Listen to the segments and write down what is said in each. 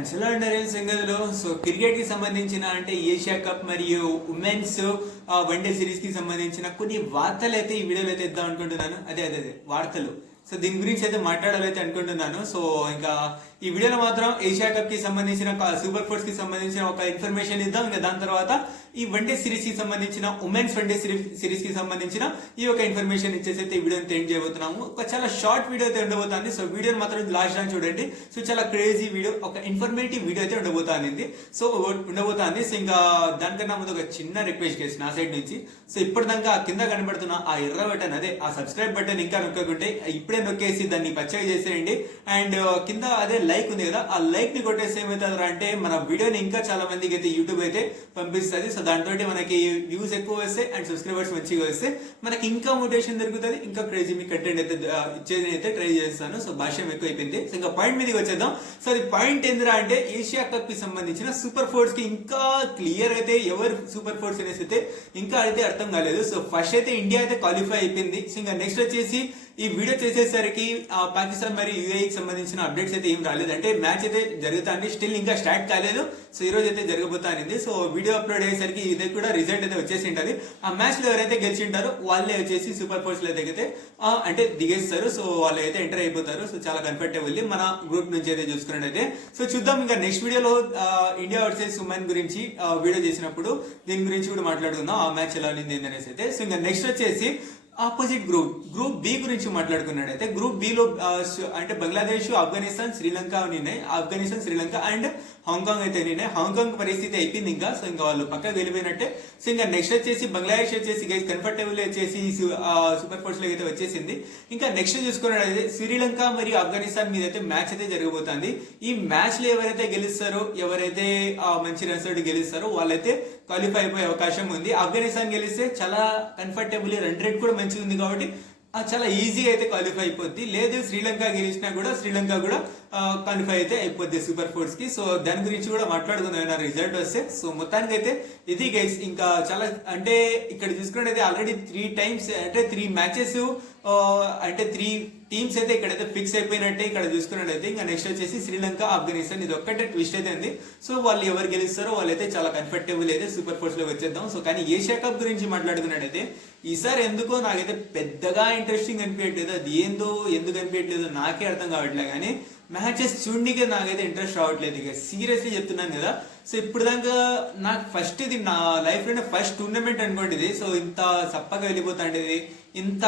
Friends ఎలా ఉన్నారు సంగతిలో. So cricket కి సంబంధించిన అంటే ఏషియా కప్ మరియు ఉమెన్స్ వన్డే సిరీస్ కి సంబంధించిన కొన్ని వార్తలు అయితే ఈ వీడియోలో అయితే ఇద్దాం అనుకుంటున్నాను. అదే వార్తలు. సో దీని గురించి అయితే మాట్లాడాలైతే అనుకుంటున్నాను. సో ఇంకా ఈ వీడియోలో మాత్రం ఏషియా కప్ కి సంబంధించిన సూపర్ ఫోర్స్ కి సంబంధించిన ఒక ఇన్ఫర్మేషన్ ఇద్దాం. ఇంకా దాని తర్వాత ఈ వన్డే సిరీస్ కి సంబంధించిన ఉమెన్స్ వన్డే సిరీస్ కి సంబంధించిన ఈ ఒక ఇన్ఫర్మేషన్ ఇచ్చేసి అయితే ఈ వీడియోని ఎండ్ చేయబోతున్నాము. ఒక చాలా షార్ట్ వీడియో అయితే ఉండబోతుంది. సో వీడియోని మాత్రం లాస్ట్ దాకా చూడండి. సో చాలా క్రేజీ వీడియో, ఒక ఇన్ఫర్మేటివ్ వీడియో అయితే ఉండబోతుంది. సో ఇంకా దానికన్నా ముందు ఒక చిన్న రిక్వెస్ట్ చేసి నా సైడ్ నుంచి. సో ఇప్పటిదాకా కింద కనబడుతున్న ఆ ఎర్ర బటన్, అదే ఆ సబ్స్క్రైబ్ బటన్ ఇంకా నొక్కకుంటే ఇప్పుడే నొక్కేసి దాన్ని పచ్చగా చేసేయండి. అండ్ కింద అదే లైక్ ఉంది కదా, ఆ లైక్ ని కొట్టేసి ఏమవుతుంది అంటే మన వీడియోని ఇంకా చాలా మందికి అయితే యూట్యూబ్ అయితే పంపిస్తుంది. సో దాంతో మనకి వ్యూస్ ఎక్కువ వస్తాయి అండ్ సబ్స్క్రైబర్స్ మంచిగా వస్తే మనకి ఇంకా మోటివేషన్ దొరుకుతుంది. ఇంకా క్రేజీ మీ కంటెంట్ అయితే ఇచ్చేది అయితే ట్రై చేస్తాను. సో భాష్యం ఎక్కువ అయిపోయింది. సో ఇంకా పాయింట్ మీదకి వచ్చేద్దాం. సో అది పాయింట్ ఏందిరా అంటే ఏషియా కప్ కి సంబంధించిన సూపర్ ఫోర్స్ కి ఇంకా క్లియర్ అయితే ఎవరు సూపర్ ఫోర్స్ అనేసి అయితే ఇంకా అయితే అర్థం కాలేదు. సో ఫస్ట్ అయితే ఇండియా అయితే క్వాలిఫై అయిపోయింది. సో ఇంకా నెక్స్ట్ వచ్చేసి ఈ వీడియో చేసేసరికి పాకిస్తాన్ మరియు యూఏఈకి సంబంధించిన అప్డేట్స్ అయితే ఏం రాలేదు. అంటే మ్యాచ్ అయితే జరుగుతుంది, స్టిల్ ఇంకా స్టార్ట్ కాలేదు. సో ఈ రోజు అయితే జరగబోతుంది. సో వీడియో అప్లోడ్ అయ్యేసరికి ఇది కూడా రిజల్ట్ అయితే వచ్చేసి ఉంటుంది. ఆ మ్యాచ్ లో ఎవరైతే గెలిచి ఉంటారో వాళ్ళే వచ్చేసి సూపర్ ఫోర్స్ లో అయితే అంటే దిగేస్తారు. సో వాళ్ళు అయితే ఎంటర్ అయిపోతారు. సో చాలా కంఫర్టబుల్లీ మన గ్రూప్ నుంచి అయితే చూసుకున్నట్టయితే. సో చూద్దాం ఇంకా నెక్స్ట్ వీడియోలో ఇండియా వర్సెస్ ఉమెన్ గురించి వీడియో చేసినప్పుడు దీని గురించి కూడా మాట్లాడుకుందాం. ఆ మ్యాచ్ ఎలా ఉంది అనేసి అయితే. సో ఇంకా నెక్స్ట్ వచ్చేసి ఆపోజిట్ గ్రూప్ బి గురించి మాట్లాడుకున్నాడైతే గ్రూప్ బి లో అంటే బంగ్లాదేశ్, ఆఫ్ఘనిస్తాన్, శ్రీలంక ఉన్నాయి. ఆఫ్ఘనిస్తాన్, శ్రీలంక అండ్ హాంకాంగ్ అయితే ఉన్నాయి. హాంకాంగ్ పరిస్థితి అయిపోయింది ఇంకా. సో ఇంకా వాళ్ళు పక్కకు వెళ్ళిపోయినట్టే. సో ఇంకా నెక్స్ట్ వచ్చేసి బంగ్లాదేశ్ వచ్చేసి కంఫర్టబుల్ వచ్చేసి సూపర్ ఫోర్స్ లో అయితే వచ్చేసింది. ఇంకా నెక్స్ట్ చూసుకున్నట్లయితే శ్రీలంక మరియు ఆఫ్ఘనిస్తాన్ మీద అయితే మ్యాచ్ అయితే జరగబోతుంది. ఈ మ్యాచ్ లో ఎవరైతే గెలుస్తారో, ఎవరైతే మంచి రన్స్ తోటి గెలుస్తారో వాళ్ళైతే క్వాలిఫై అయిపోయే అవకాశం ఉంది. ఆఫ్ఘనిస్తాన్ గెలిస్తే చాలా కంఫర్టబుల్, రన్ రేట్ కూడా మంచిగా ఉంది కాబట్టి చాలా ఈజీగా అయితే క్వాలిఫై అయిపోద్ది. లేదు శ్రీలంక గెలిచినా కూడా శ్రీలంక కూడా క్వాలిఫై అయితే అయిపోద్ది సూపర్ ఫోర్స్ కి. సో దాని గురించి కూడా మాట్లాడుకుందాం రిజల్ట్ వస్తే. సో మొత్తానికి అయితే ఇది గైస్. ఇంకా చాలా అంటే ఇక్కడ చూసుకున్నట్టయితే ఆల్రెడీ 3 times అంటే 3 matches అంటే 3 teams అయితే ఇక్కడైతే ఫిక్స్ అయిపోయినట్టే. ఇక్కడ చూసుకున్నట్టయితే ఇంకా నెక్స్ట్ వచ్చేసి శ్రీలంక, ఆఫ్ఘనిస్తాన్, ఇది ఒక్కటే ట్విస్ట్ అయితే ఉంది. సో వాళ్ళు ఎవరు గెలుస్తారో వాళ్ళైతే చాలా కంఫర్టబుల్ అయితే సూపర్ ఫోర్స్ లో వచ్చేద్దాం. సో కానీ ఏషియా కప్ గురించి మాట్లాడుకున్నట్టయితే ఈసారి ఎందుకో నాకైతే పెద్దగా ఇంట్రెస్టింగ్ అనిపించట్లేదు. అది ఎందుకు అనిపించట్లేదు నాకే అర్థం కావట్లేదు. కానీ మ్యాచెస్ చూడడానికి నాకైతే ఇంట్రెస్ట్ రావట్లేదు. ఇక సీరియస్లీ చెప్తున్నాను కదా. సో ఇప్పుడు దాకా నాకు ఫస్ట్ ఇది నా లైఫ్ లోనే ఫస్ట్ టూర్నమెంట్ అనుకోండి ఇది. సో ఇంత చప్పగా వెళ్ళిపోతా అంటే ఇంత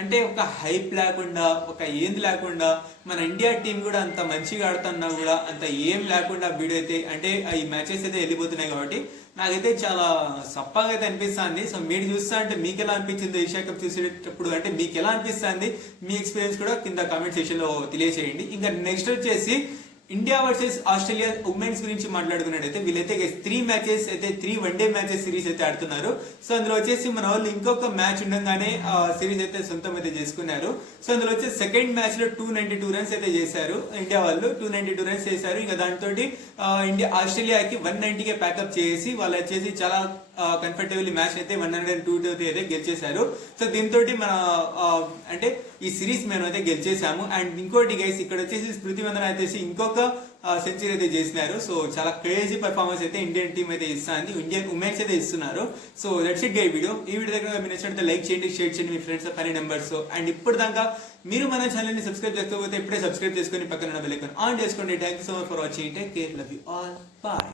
అంటే ఒక హైప్ లేకుండా, ఒక ఏంది లేకుండా, మన ఇండియా టీం కూడా అంత మంచిగా ఆడుతున్నా కూడా అంత ఏం లేకుండా వీడియో అయితే అంటే ఈ మ్యాచెస్ అయితే వెళ్ళిపోతున్నాయి. కాబట్టి నాకైతే చాలా సప్పగా అయితే అనిపిస్తుంది. సో మీరు చూస్తా అంటే మీకు ఎలా అనిపించింది ఏషియా కప్ చూసేటప్పుడు, అంటే మీకు ఎలా అనిపిస్తుంది, మీ ఎక్స్పీరియన్స్ కూడా కింద కామెంట్ సెక్షన్ లో తెలియజేయండి. ఇంకా నెక్స్ట్ వచ్చేసి ఇండియా వర్సెస్ ఆస్ట్రేలియా ఉమెన్స్ గురించి మాట్లాడుకున్నట్టయితే వీళ్ళైతే 3 matches అయితే 3 వన్డే మ్యాచెస్ సిరీస్ అయితే ఆడుతున్నారు. సో అందులో వచ్చేసి మన వాళ్ళు ఇంకొక మ్యాచ్ ఉండగానే సిరీస్ అయితే సొంతం అయితే చేసుకున్నారు. సో అందులో వచ్చేసి సెకండ్ మ్యాచ్ లో 292 runs అయితే చేశారు ఇండియా వాళ్ళు. 292 runs చేశారు. ఇంకా దాంతో ఆస్ట్రేలియాకి 190కే ప్యాకప్ చేసి వాళ్ళు వచ్చేసి చాలా కంఫర్టబుల్ మ్యాచ్ అయితే 102 అయితే గెలిచేశారు. సో దీంతో మన అంటే ఈ సిరీస్ మేము అయితే గెలిచేసాము. అండ్ ఇంకోటి గైస్ ఇక్కడ వచ్చేసి స్మృతి మందన అయితే ఇంకొక సెంచరీ అయితే చేసినారు. సో చాలా క్రేజీ పర్ఫార్మెన్స్ అయితే ఇండియన్ టీం అయితే ఇస్తుంది, ఇండియన్ ఉమెన్స్ అయితే ఇస్తున్నారు. So that's it guys video. ఈ వీడియో దగ్గర మీరు నచ్చినట్లయితే లైక్ చేయండి, షేర్ చేయండి మీ ఫ్రెండ్స్, ఫనీ నెంబర్స్. అండ్ ఇప్పుడు దాకా మీరు మన ఛానల్ ని సబ్స్క్రైబ్ చేసుకోకపోతే ఇప్పుడే సబ్స్క్రైబ్ చేసుకొని పక్కన బెల్ ఐకాన్ ఆన్ చేసుకోండి. Thank you so much for watching. Take care, love you all, bye.